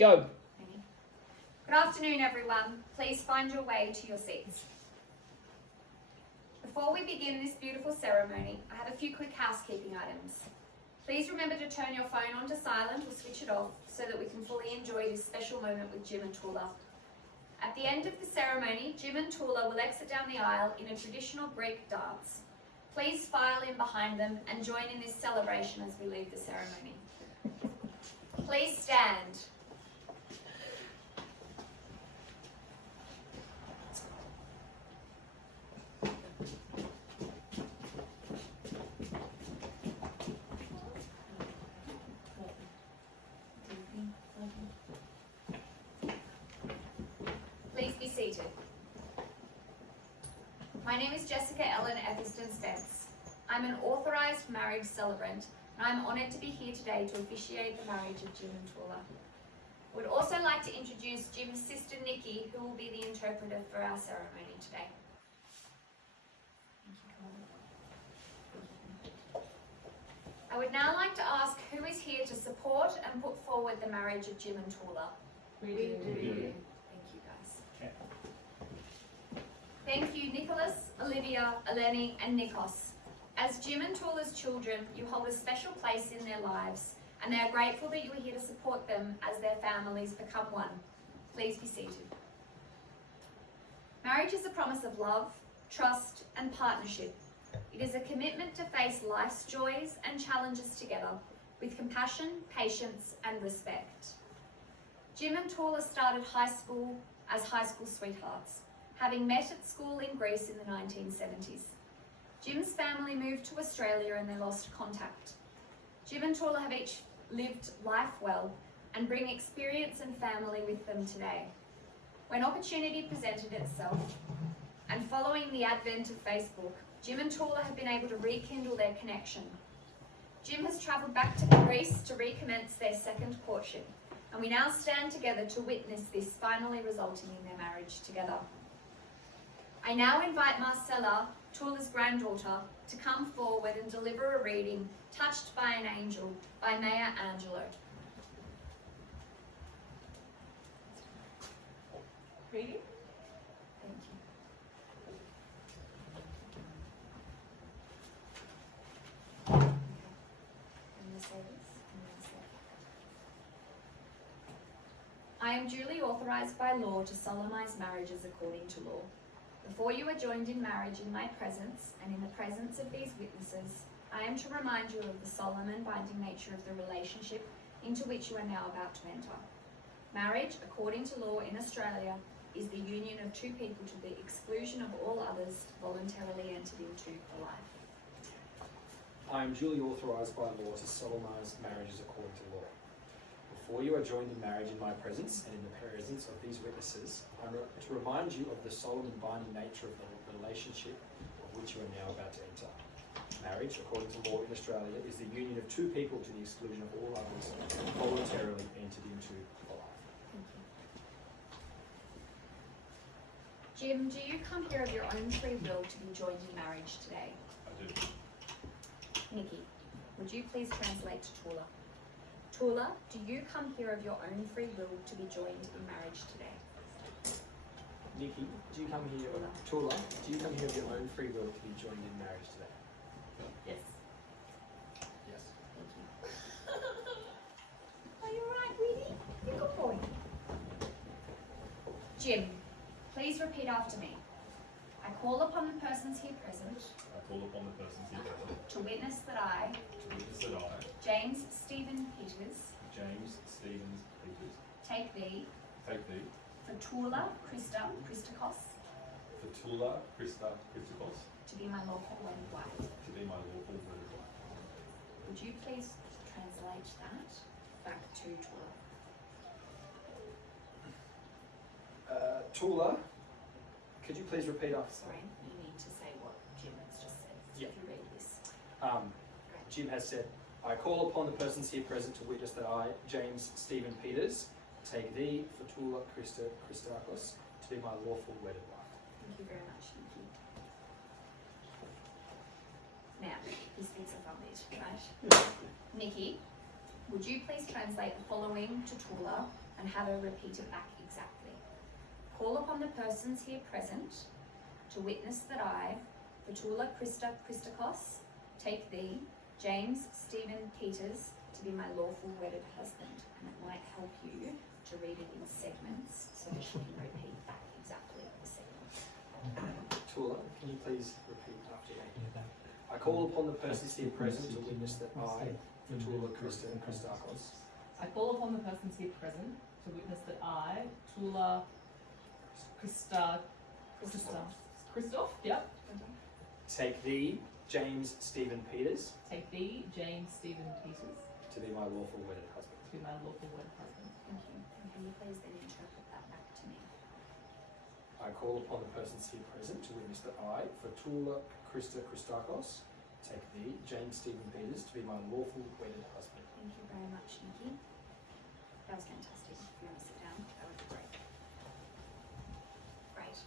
Go. Good afternoon, everyone. Please find your way to your seats. Before we begin this beautiful ceremony, I have a few quick housekeeping items. Please remember to turn your phone on to silent or switch it off so that we can fully enjoy this special moment with Jim and Toula. At the end of the ceremony, Jim and Toula will exit down the aisle in a traditional break dance. Please file in behind them and join in this celebration as we leave the ceremony. Please stand. Please be seated. My name is Jessica Ellen Etherston Spence. I'm an authorised marriage celebrant, and I'm honoured to be here today to officiate the marriage of Jim and Toula. I would also like to introduce Jim's sister Nikki, who will be the interpreter for our ceremony today. I would now like to ask who is here to support and put forward the marriage of Jim and Toula. We do. Thank you, guys. Thank you, Nicholas, Olivia, Eleni, and Nikos. As Jim and Toula's children, you hold a special place in their lives, and they are grateful that you are here to support them as their families become one. Please be seated. Marriage is a promise of love, trust, and partnership. It is a commitment to face life's joys and challenges together with compassion, patience, and respect. Jim and Toula started high school as high school sweethearts, having met at school in Greece in the 1970s. Jim's family moved to Australia and they lost contact. Jim and Toula have each lived life well and bring experience and family with them today. When opportunity presented itself, and following the advent of Facebook, Jim and Toula have been able to rekindle their connection. Jim has travelled back to Greece to recommence their second courtship, and we now stand together to witness this finally resulting in their marriage together. I now invite Marcella, Toula's granddaughter, to come forward and deliver a reading, Touched by an Angel, by Maya Angelou. Reading? Thank you. I am duly authorised by law to solemnise marriages according to law. Before you are joined in marriage in my presence and in the presence of these witnesses, I am to remind you of the solemn and binding nature of the relationship into which you are now about to enter. Marriage, according to law in Australia, is the union of two people to the exclusion of all others voluntarily entered into for life. I am duly authorised by law to solemnise marriages according to law. Before you are joined in marriage in my presence and in the presence of these witnesses, I am to remind you of the solemn and binding nature of the relationship of which you are now about to enter. Marriage, according to law in Australia, is the union of two people to the exclusion of all others voluntarily entered into for life. Jim, do you come here of your own free will to be joined in marriage today? I do. Nikki, would you please translate to Toula? Toula, do you come here of your own free will to be joined in marriage today? Nikki, do you come here, Toula, do you come here of your own free will to be joined in marriage today? Yes. Yes. Thank you. Are you alright, Weedy? You're a good boy. Jim, please repeat after me. I call upon the persons here present I call upon the persons here present to witness that I, to witness that I, James Stephen Peters, James Stevens Peters, take thee take thee for Toula Christa Christakos for Toula Christa Christakos to be my lawful wedded wife. to be my lawful wedded wife. Would you please translate that back to Toula? Toula, could you please repeat after? Sorry, you need to say what Jim has just said. So Yeah. if you read this. Jim has said, I call upon the persons here present to witness that I, James Stephen Peters, take thee for Toula Christakos to be my lawful wedded wife. Thank you very much, Nikki. Now, this bit's a fun bit, right? Nikki, would you please translate the following to Toula and have her repeat it back exactly. Call upon the persons here present to witness that I, Toula Christakos, take thee, James Stephen Peters, to be my lawful wedded husband. And it might help you to read it in segments so that she can repeat back exactly the segments. Toula, can you please repeat after me? I call upon the persons here present to witness that I, Toula Christakos, I call upon the persons here present to witness that I, Toula Christoph, yep, take thee, James Stephen Peters, take thee, James Stephen Peters, to be my lawful wedded husband. to be my lawful wedded husband. Thank you. And can you please then interpret that back to me? I call upon the persons here present to witness that I, Toula Christakos, take thee, James Stephen Peters, to be my lawful wedded husband. Thank you very much, Nikki. That was fantastic. If you want to sit down, that would be great. Great.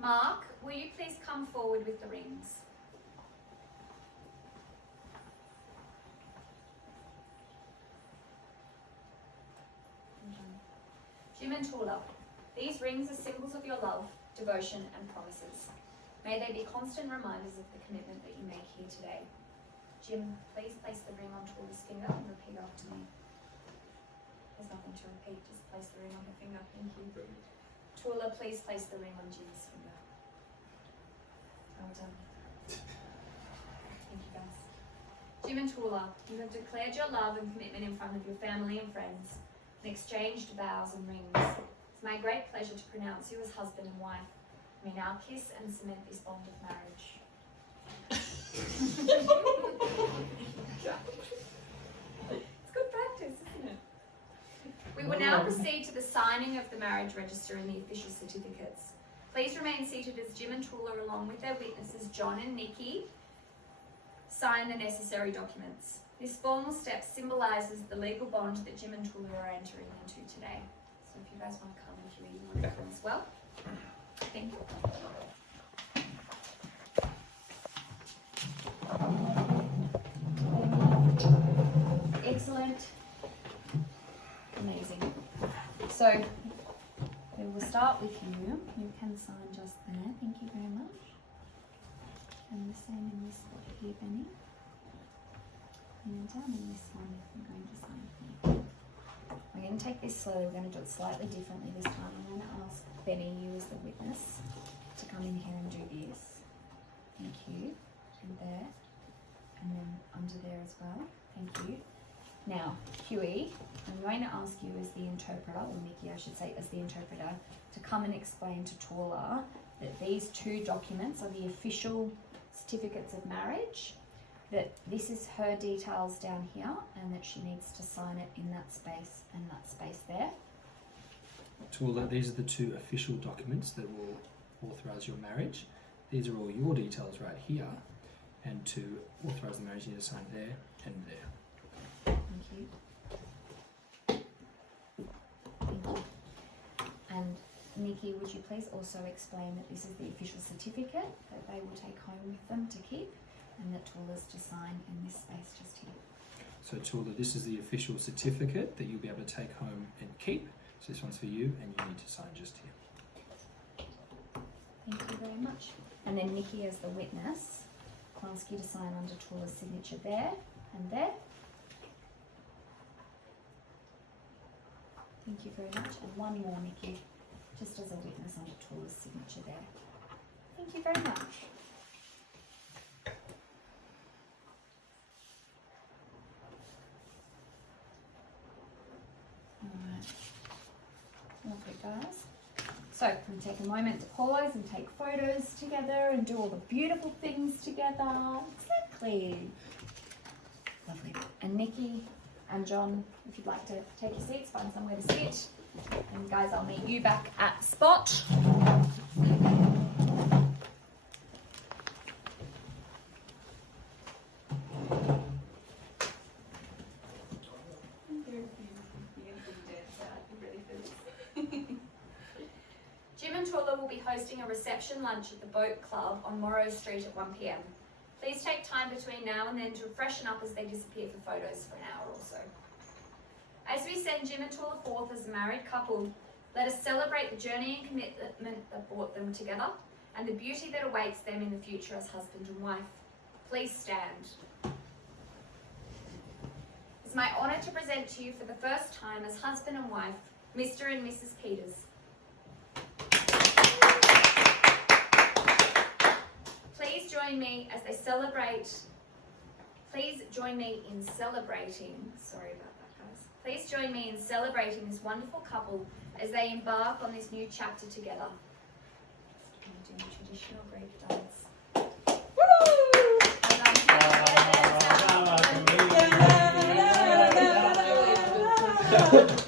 Mark, will you please come forward with the rings? Jim and Toula, these rings are symbols of your love, devotion, and promises. May they be constant reminders of the commitment that you make here today. Jim, please place the ring on Toula's finger and repeat after me. There's nothing to repeat, just place the ring on her finger. Thank you. Toula, please place the ring on Jim's finger. Well done. Thank you, guys. Jim and Toula, you have declared your love and commitment in front of your family and friends and exchanged vows and rings. It's my great pleasure to pronounce you as husband and wife. We now kiss and cement this bond of marriage. It's good practice, isn't it? We will now proceed to the signing of the marriage register and the official certificates. Please remain seated as Jim and Toula, along with their witnesses John and Nikki, sign the necessary documents. This formal step symbolises the legal bond that Jim and Toula are entering into today. So if you guys want to come and you want to come as well. Thank you. Excellent. Amazing. So we will start with you. You can sign just there. Thank you very much. And the same in this spot here, Benny. And down in this one, I'm going to sign here. We're going to take this slowly. We're going to do it slightly differently this time. I'm going to ask Benny, you as the witness, to come in here and do this. Thank you. And there. And then under there as well. Thank you. Now, Huey, I'm going to ask you as the interpreter, or Nikki I should say, as the interpreter, to come and explain to Toula that these two documents are the official certificates of marriage, that this is her details down here, and that she needs to sign it in that space and that space there. Toula, these are the two official documents that will authorise your marriage. These are all your details right here, and to authorise the marriage you need to sign there and there. Thank you. Thank you. And Nikki, would you please also explain that this is the official certificate that they will take home with them to keep, and that Toula's to sign in this space just here. So Toula, this is the official certificate that you'll be able to take home and keep. So this one's for you, and you need to sign just here. Thank you very much. And then Nikki, as the witness, I'll ask you to sign under Toula's signature there and there. Thank you very much. And one more, Nikki, just as a witness under Toula's signature there. Thank you very much. Alright. Lovely, guys. So, we take a moment to pause and take photos together and do all the beautiful things together. Exactly. Lovely. And Nikki and John, if you'd like to take your seats, find somewhere to sit. And guys, I'll meet you back at spot. Jim and Toula will be hosting a reception lunch at the Boat Club on Morrow Street at 1 p.m. Please take time between now and then to freshen up as they disappear for photos for an hour or so. As we send Jim and Toula forth as a married couple, let us celebrate the journey and commitment that brought them together and the beauty that awaits them in the future as husband and wife. Please stand. It's my honour to present to you for the first time as husband and wife, Mr. and Mrs. Peters. Please join me as they celebrate. Please join me in celebrating. Sorry about that, guys. Please join me in celebrating this wonderful couple as they embark on this new chapter together. I'm doing the traditional Greek dance. Woo!